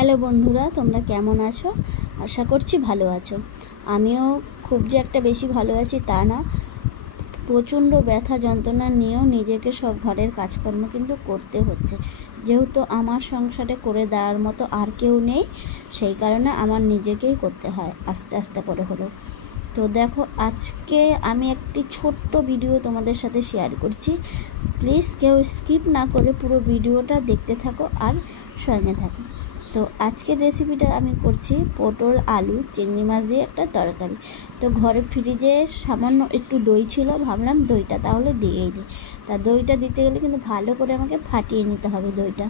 Hello বন্ধুরা, তোমরা কেমন আছো? আশা করছি ভালো আছো। আমিও খুব যে একটা বেশি ভালো আছি তা না। প্রচণ্ড ব্যথা যন্ত্রণা নিয়েও নিজেকে সব ঘরের কাজকর্ম কিন্তু করতে হচ্ছে, যেহেতু আমার সংসারে করে দেওয়ার মতো আর কেউ নেই। সেই কারণে আমার নিজেকেই করতে হয়, আস্তে আস্তে করে হলো। তো দেখো, আজকে আমি একটি ছোট্ট ভিডিও তোমাদের সাথে শেয়ার করছি। প্লিজ কেউ স্কিপ না করে পুরো ভিডিওটা দেখতে থাকো আর সঙ্গে থাকো। তো আজকের রেসিপিটা আমি করছি পটল আলু চিংড়ি মাছ দিয়ে একটা তরকারি। তো ঘরে ফ্রিজে সামান্য একটু দই ছিল, ভাবলাম দইটা তাহলে দিয়েই দিই। তা দইটা দিতে গেলে কিন্তু ভালো করে আমাকে ফাটিয়ে নিতে হবে দইটা।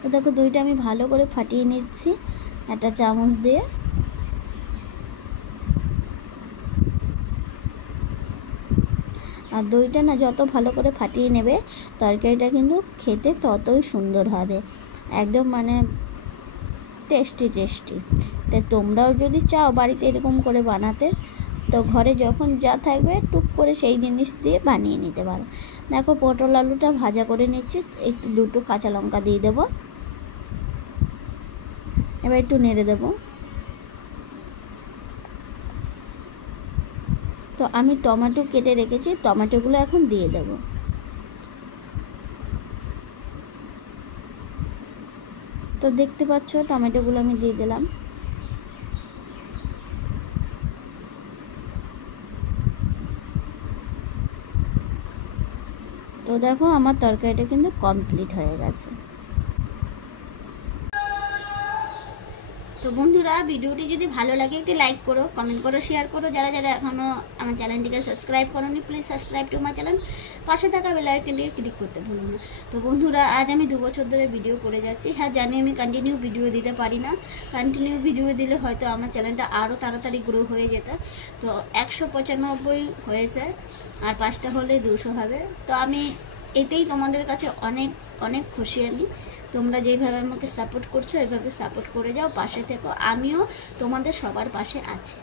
তো দেখো, দইটা আমি ভালো করে ফাটিয়ে নিচ্ছি একটা চামচ দিয়ে। আর দইটা না যত ভালো করে ফাটিয়ে নেবে, তরকারিটা কিন্তু খেতে ততই সুন্দর হবে, একদম মানে টেস্টি। তো তোমরাও যদি চাও বাড়িতে এরকম করে বানাতে, তো ঘরে যখন যা থাকবে টুক করে সেই জিনিস দিয়ে বানিয়ে নিতে পারো। দেখো, পটল আলুটা ভাজা করে নিচ্ছি, একটু দুটো কাঁচা লঙ্কা দিয়ে দেবো। এবার একটু নেড়ে দেবো। তো আমি টমেটো কেটে রেখেছি, টমেটোগুলো এখন দিয়ে দেবো। তো দেখতে পাচ্ছ টমেটোগুলো আমি দিয়ে দিলাম। তো দেখো, আমার তরকারিটা কিন্তু কমপ্লিট হয়ে গেছে। তো বন্ধুরা, ভিডিওটি যদি ভালো লাগে একটি লাইক করো, কমেন্ট করো, শেয়ার করো। যারা যারা এখনও আমার চ্যানেলটিকে সাবস্ক্রাইব করোনি, please subscribe to my channel. পাশে থাকা বেল আইকনটিকে ক্লিক করতে ভুলো না। তো বন্ধুরা, আজ আমি 2 বছর ধরে ভিডিও করে যাচ্ছি। হ্যাঁ জানি, আমি কন্টিনিউ ভিডিও দিতে পারি না। কন্টিনিউ ভিডিও দিলে হয়তো আমার চ্যানেলটা আরও তাড়াতাড়ি গ্রো হয়ে যেত। তো 195 হয়েছে, আর 5টা হলে 200 হবে। তো আমি এতেই তোমাদের কাছে অনেক অনেক খুশি। আমি তোমরা যেভাবে আমাকে সাপোর্ট করছো, এভাবে সাপোর্ট করে যাও, পাশে থেকো। আমিও তোমাদের সবার পাশে আছি।